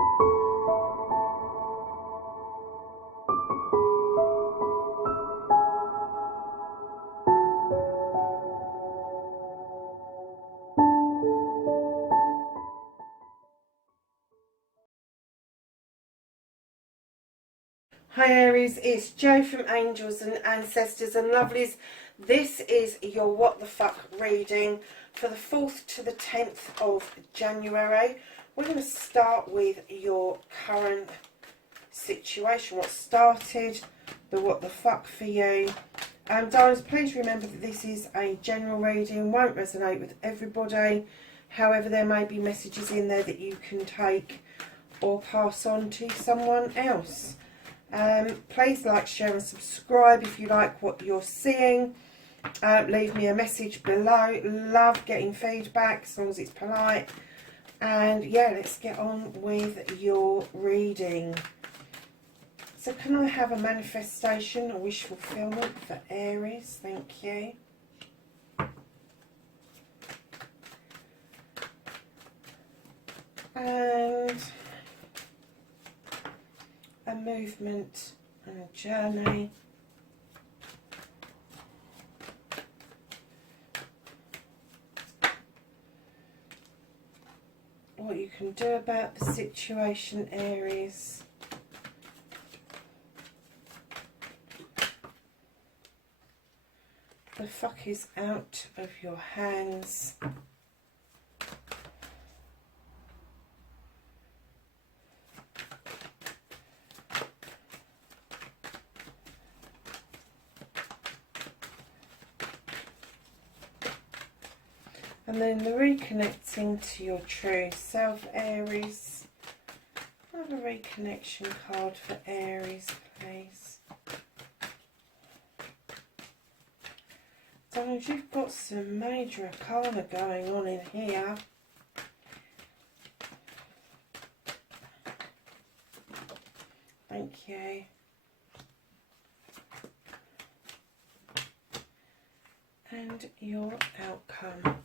Hi Aries, it's Jo from Angels and Ancestors and Lovelies. This is your What the Fuck reading for the 4th to the 10th of January. We're going to start with your current situation, what started the What the Fuck for you. Darlings, please remember that this is a general reading, won't resonate with everybody. However, there may be messages in there that you can take or pass on to someone else. Please like, share and subscribe if you like what you're seeing. Leave me a message below. Love getting feedback as long as it's polite. And yeah, let's get on with your reading. So can I have a manifestation or wish fulfillment for Aries? Thank you. And a movement and a journey. What you can do about the situation, Aries. The fuck is out of your hands. And then the reconnecting to your true self, Aries. Have a reconnection card for Aries, please. Darlings, you've got some major arcana going on in here. Thank you. And your outcome.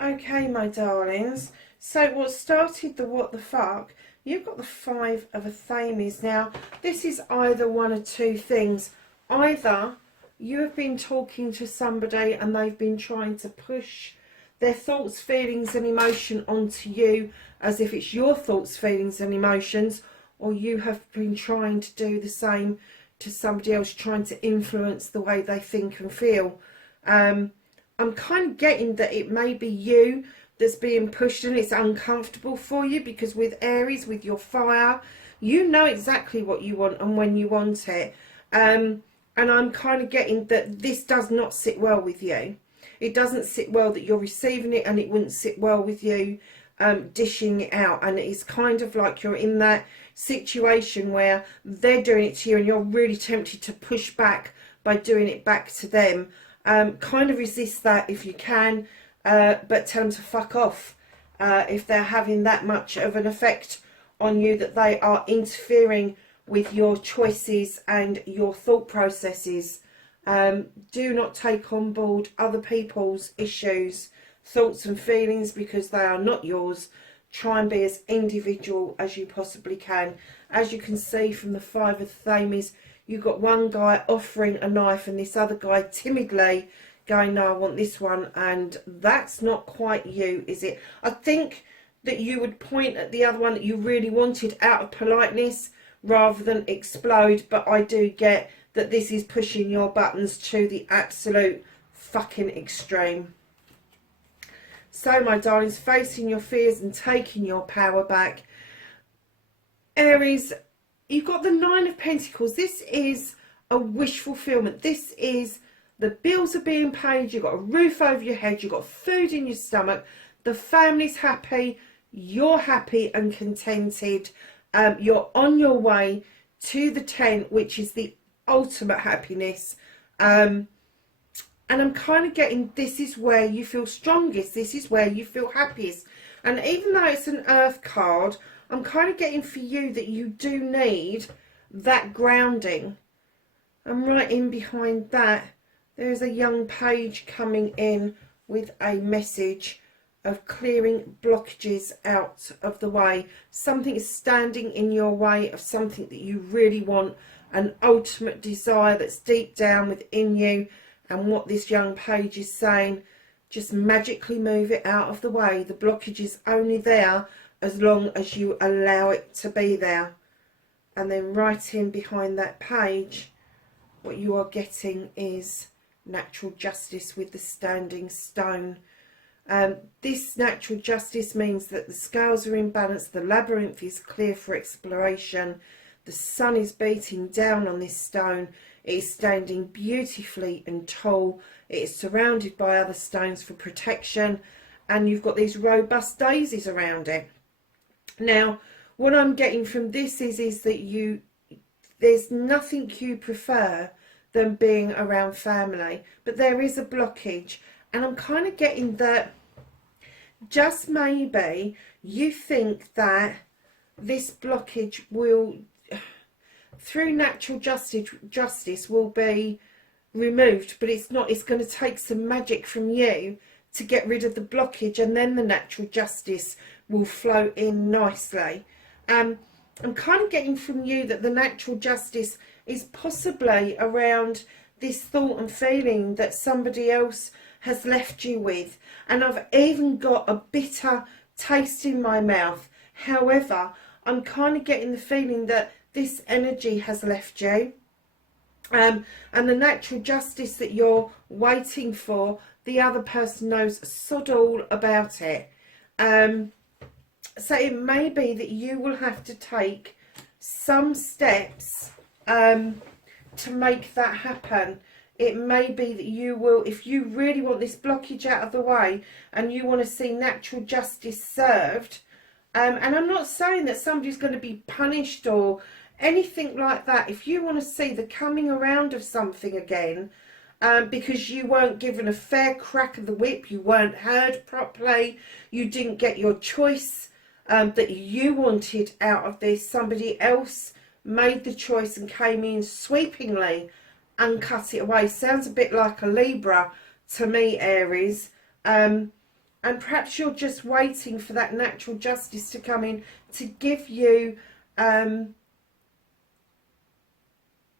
Okay, my darlings, so what started the what the fuck, you've got the 5 of Athames. Now, this is either one or two things. Either you have been talking to somebody and they've been trying to push their thoughts, feelings and emotion onto you as if it's your thoughts, feelings and emotions, or you have been trying to do the same to somebody else, trying to influence the way they think and feel. I'm kind of getting that it may be you that's being pushed and it's uncomfortable for you, because with Aries, with your fire, you know exactly what you want and when you want it. And I'm kind of getting that this does not sit well with you. It doesn't sit well that you're receiving it, and it wouldn't sit well with you dishing it out. And it's kind of like you're in that situation where they're doing it to you and you're really tempted to push back by doing it back to them. Kind of resist that if you can, but tell them to fuck off if they're having that much of an effect on you that they are interfering with your choices and your thought processes. Do not take on board other people's issues, thoughts and feelings, because they are not yours. Try and be as individual as you possibly can. As you can see from the 5 of Thames, you've got one guy offering a knife and this other guy timidly going, no, I want this one. And that's not quite you, is it? I think that you would point at the other one that you really wanted out of politeness rather than explode. But I do get that this is pushing your buttons to the absolute fucking extreme. So, my darlings, facing your fears and taking your power back. Aries, you've got the 9 of Pentacles. This is a wish fulfillment. This is the bills are being paid. You've got a roof over your head. You've got food in your stomach. The family's happy. You're happy and contented. You're on your way to the 10, which is the ultimate happiness. And I'm kind of getting this is where you feel strongest. This is where you feel happiest. And even though it's an earth card, I'm kind of getting for you that you do need that grounding. And right in behind that, there's a young page coming in with a message of clearing blockages out of the way. Something is standing in your way of something that you really want, an ultimate desire that's deep down within you. And what this young page is saying, just magically move it out of the way. The blockage is only there as long as you allow it to be there. And then right in behind that page, what you are getting is natural justice with the standing stone. This natural justice means that the scales are in balance, the labyrinth is clear for exploration, the sun is beating down on this stone, it is standing beautifully and tall, it is surrounded by other stones for protection, and you've got these robust daisies around it. Now, what I'm getting from this is that there's nothing you prefer than being around family, but there is a blockage, and I'm kind of getting that just maybe you think that this blockage will, through natural justice will be removed, but it's not. It's going to take some magic from you to get rid of the blockage, and then the natural justice will flow in nicely. I'm kind of getting from you that the natural justice is possibly around this thought and feeling that somebody else has left you with, and I've even got a bitter taste in my mouth. However, I'm kind of getting the feeling that this energy has left you, and the natural justice that you're waiting for, the other person knows sod all about it. So it may be that you will have to take some steps to make that happen. It may be that you will, if you really want this blockage out of the way and you want to see natural justice served, and I'm not saying that somebody's going to be punished or anything like that. If you want to see the coming around of something again, because you weren't given a fair crack of the whip, you weren't heard properly, you didn't get your choice that you wanted out of this, somebody else made the choice and came in sweepingly and cut it away. Sounds a bit like a Libra to me, Aries. And perhaps you're just waiting for that natural justice to come in to give you an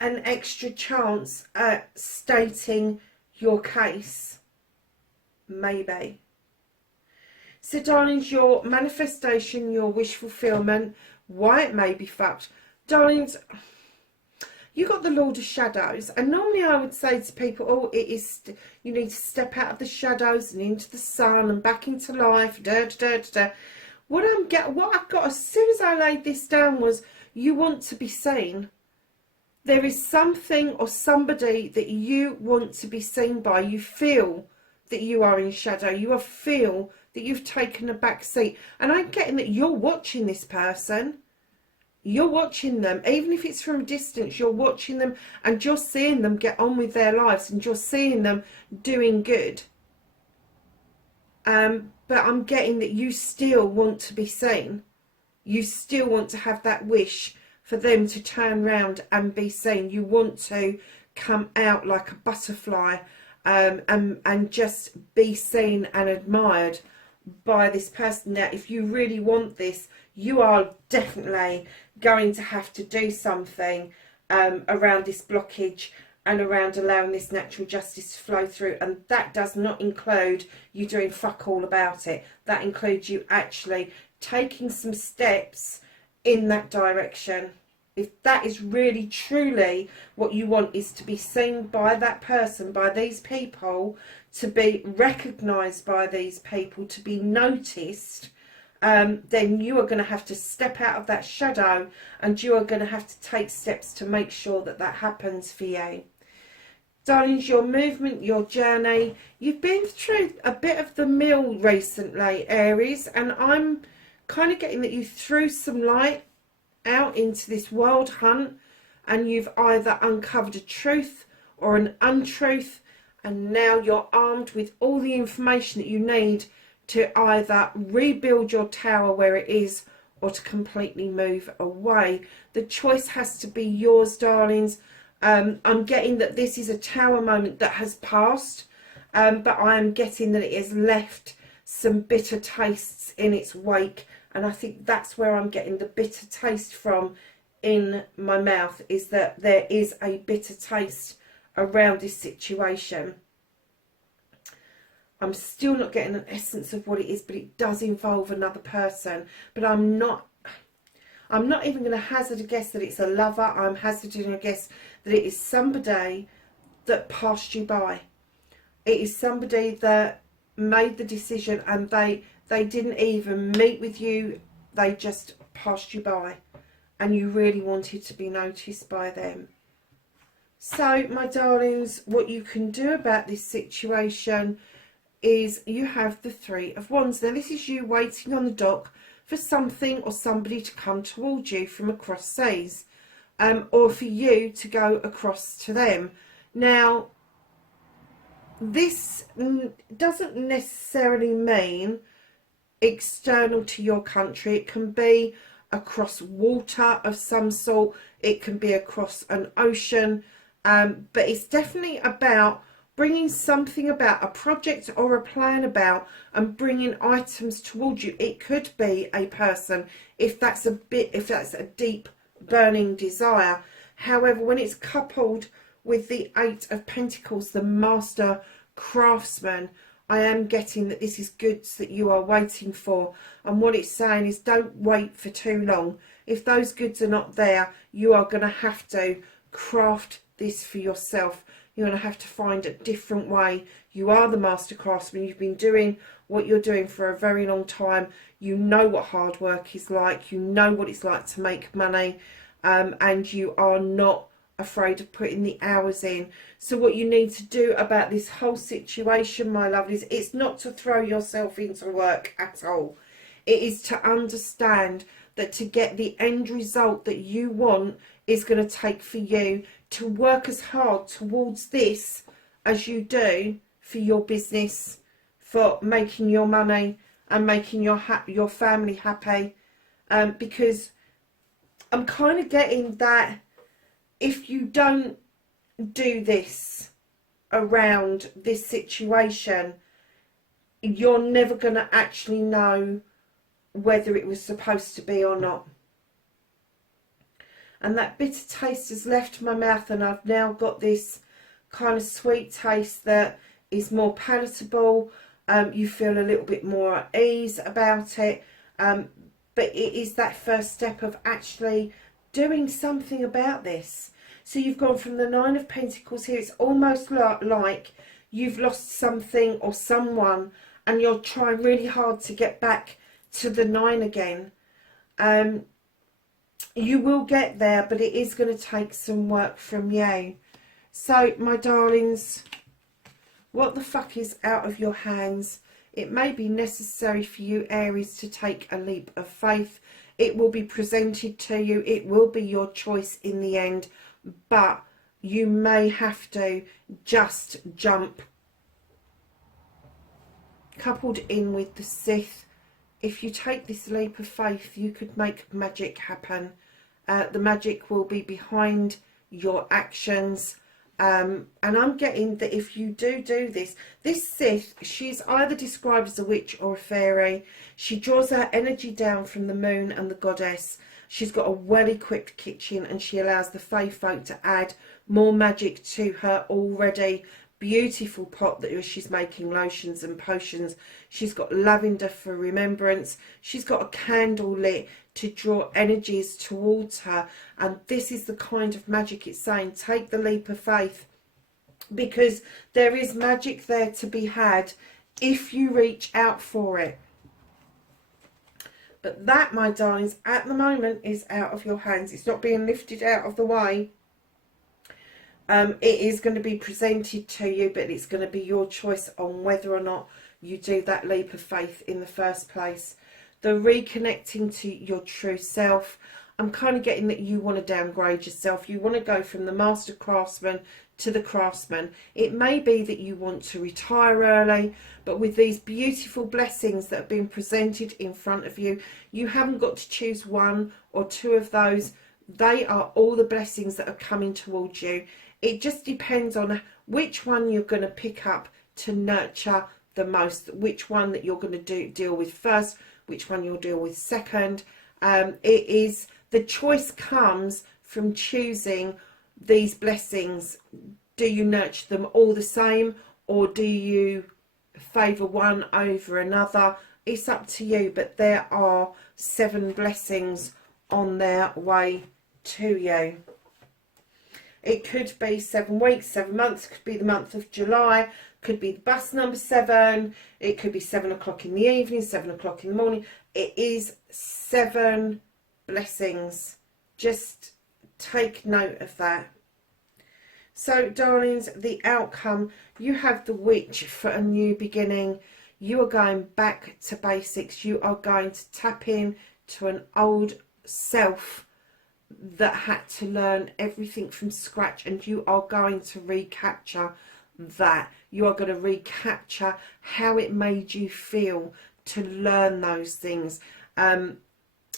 extra chance at stating your case. Maybe. So, darlings, your manifestation, your wish fulfillment, why it may be fucked. Darlings, you got the Lord of Shadows, and normally I would say to people, oh, it is, you need to step out of the shadows and into the sun and back into life. What I got as soon as I laid this down was, you want to be seen. There is something or somebody that you want to be seen by. You feel that you are in shadow. You feel that you've taken a back seat. And I'm getting that you're watching this person. You're watching them, even if it's from a distance, you're watching them and you're seeing them get on with their lives and you're seeing them doing good. But I'm getting that you still want to be seen. You still want to have that wish for them to turn round and be seen. You want to come out like a butterfly and just be seen and admired by this person. Now, if you really want this, you are definitely going to have to do something around this blockage and around allowing this natural justice to flow through. And that does not include you doing fuck all about it. That includes you actually taking some steps in that direction. If that is really truly what you want, is to be seen by that person, by these people, to be recognised by these people, to be noticed, then you are going to have to step out of that shadow and you are going to have to take steps to make sure that that happens for you. Darlings, your movement, your journey, you've been through a bit of the mill recently, Aries, and I'm kind of getting that you threw some light out into this world hunt and you've either uncovered a truth or an untruth, and now you're armed with all the information that you need to either rebuild your tower where it is or to completely move away. The choice has to be yours, darlings. I'm getting that this is a tower moment that has passed, but I'm getting that it has left some bitter tastes in its wake. And I think that's where I'm getting the bitter taste from in my mouth, is that there is a bitter taste around this situation. I'm still not getting an essence of what it is, but it does involve another person. But I'm not even going to hazard a guess that it's a lover. I'm hazarding a guess that it is somebody that passed you by. It is somebody that made the decision and they didn't even meet with you. They just passed you by and you really wanted to be noticed by them. So, my darlings, what you can do about this situation is you have the Three of Wands. Now, this is you waiting on the dock for something or somebody to come towards you from across seas, or for you to go across to them. Now, this doesn't necessarily mean external to your country. It can be across water of some sort. It can be across an ocean. But it's definitely about bringing something about, a project or a plan about, and bringing items towards you. It could be a person, if that's a deep burning desire. However, when it's coupled with the Eight of Pentacles, the master craftsman, I am getting that this is goods that you are waiting for. And what it's saying is, don't wait for too long. If those goods are not there, you are going to have to craft this for yourself. You're going to have to find a different way. You are the master craftsman. You've been doing what you're doing for a very long time. You know what hard work is like. You know what it's like to make money. And you are not afraid of putting the hours in. So what you need to do about this whole situation, my lovelies, it's not to throw yourself into work at all. It is to understand that to get the end result that you want is going to take for you to work as hard towards this as you do for your business, for making your money and making your family happy. Because I'm kind of getting that if you don't do this around this situation, you're never going to actually know whether it was supposed to be or not. And that bitter taste has left my mouth, and I've now got this kind of sweet taste that is more palatable. You feel a little bit more at ease about it. But it is that first step of actually doing something about this. So you've gone from the Nine of Pentacles here. It's almost like you've lost something or someone, and you're trying really hard to get back to the Nine again. You will get there, but it is going to take some work from you. So, my darlings, what the fuck is out of your hands? It may be necessary for you, Aries, to take a leap of faith. It will be presented to you. It will be your choice in the end. But you may have to just jump. Coupled in with the Sith, if you take this leap of faith, you could make magic happen. The magic will be behind your actions. And I'm getting that if you do this Sith, she's either described as a witch or a fairy. She draws her energy down from the moon and the goddess. She's got a well-equipped kitchen, and she allows the fae folk to add more magic to her already beautiful pot that she's making lotions and potions. She's got lavender for remembrance. She's got a candle lit to draw energies towards her. And this is the kind of magic it's saying. Take the leap of faith, because there is magic there to be had if you reach out for it. But that, my darlings, at the moment is out of your hands. It's not being lifted out of the way. It is going to be presented to you, but it's going to be your choice on whether or not you do that leap of faith in the first place. The reconnecting to your true self. I'm kind of getting that you want to downgrade yourself. You want to go from the master craftsman to the craftsman. It may be that you want to retire early, but with these beautiful blessings that have been presented in front of you, you haven't got to choose one or two of those. They are all the blessings that are coming towards you. It just depends on which one you're going to pick up to nurture the most, which one that you're going to deal with first, which one you'll deal with second. It is, the choice comes from choosing these blessings. Do you nurture them all the same, or do you favour one over another? It's up to you, but there are 7 blessings on their way to you. It could be 7 weeks, 7 months, could be the month of July, could be the bus number 7, it could be 7 o'clock in the evening, 7 o'clock in the morning. It is 7 blessings. Just take note of that. So, darlings, the outcome, you have the Witch for a new beginning. You are going back to basics. You are going to tap in to an old self that had to learn everything from scratch, and you are going to recapture that. You are going to recapture how it made you feel to learn those things, and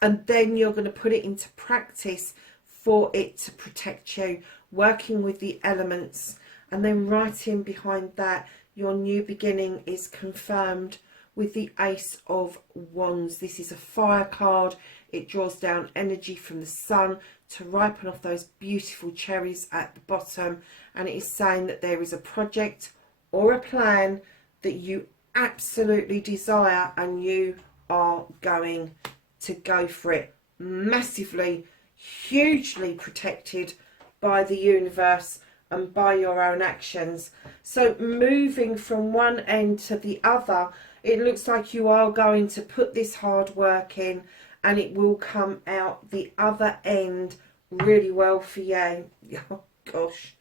then you're going to put it into practice for it to protect you, working with the elements. And then right in behind that, your new beginning is confirmed with the Ace of Wands. This is a fire card. It draws down energy from the sun to ripen off those beautiful cherries at the bottom. And it is saying that there is a project or a plan that you absolutely desire, and you are going to go for it. Massively, hugely protected by the universe and by your own actions. So moving from one end to the other, it looks like you are going to put this hard work in, and it will come out the other end really well for you. Oh gosh.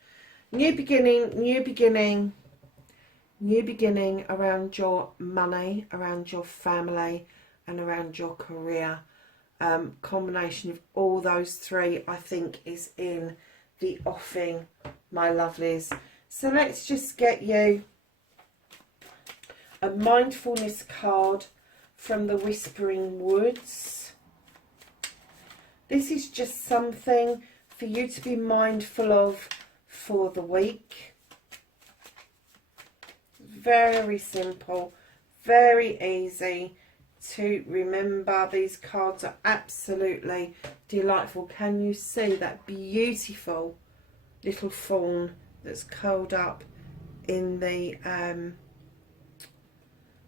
New beginning, new beginning, new beginning around your money, around your family, and around your career. Combination of all those 3, I think, is in the offing, my lovelies. So let's just get you a mindfulness card from the Whispering Woods. This is just something for you to be mindful of for the week. Very simple, very easy to remember. These cards are absolutely delightful. Can you see that beautiful little fawn that's curled up in the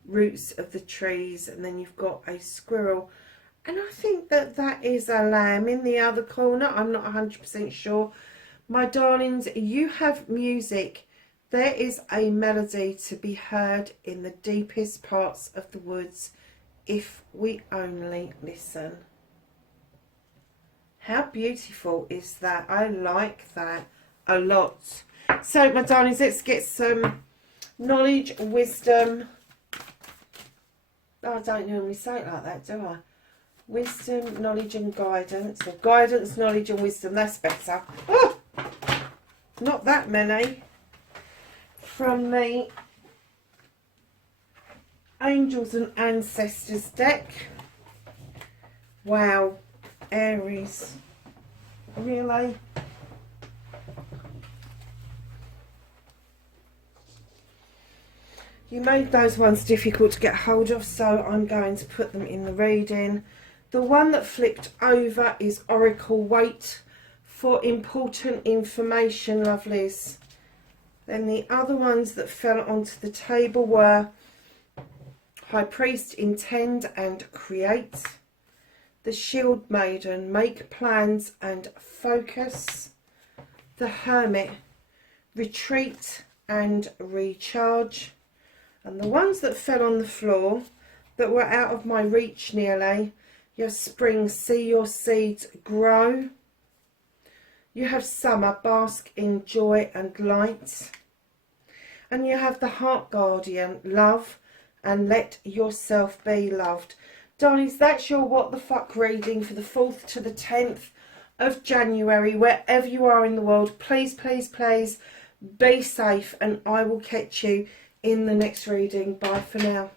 roots of the trees? And then you've got a squirrel, and I think that that is a lamb in the other corner. I'm not 100% sure. My darlings, you have music. There is a melody to be heard in the deepest parts of the woods if we only listen. How beautiful is that? I like that a lot. So, my darlings, let's get some knowledge, wisdom. Oh, I don't normally say it like that, do I? Wisdom, knowledge and guidance. Or guidance, knowledge and wisdom. That's better. Oh, not that many. From the Angels and Ancestors deck. Wow. Aries. Really? You made those ones difficult to get hold of, so I'm going to put them in the reading. The one that flipped over is Oracle. Wait for important information, lovelies. Then the other ones that fell onto the table were High Priest, Intend and Create. The Shield Maiden, Make Plans and Focus. The Hermit, Retreat and Recharge. And the ones that fell on the floor, that were out of my reach nearly, your Spring, See Your Seeds Grow. You have Summer, Bask in Joy and Light. And you have the Heart Guardian, Love and Let Yourself Be Loved. Darlings, that's your What the Fuck reading for the 4th to the 10th of January. Wherever you are in the world, please, please, please be safe, and I will catch you in the next reading. Bye for now.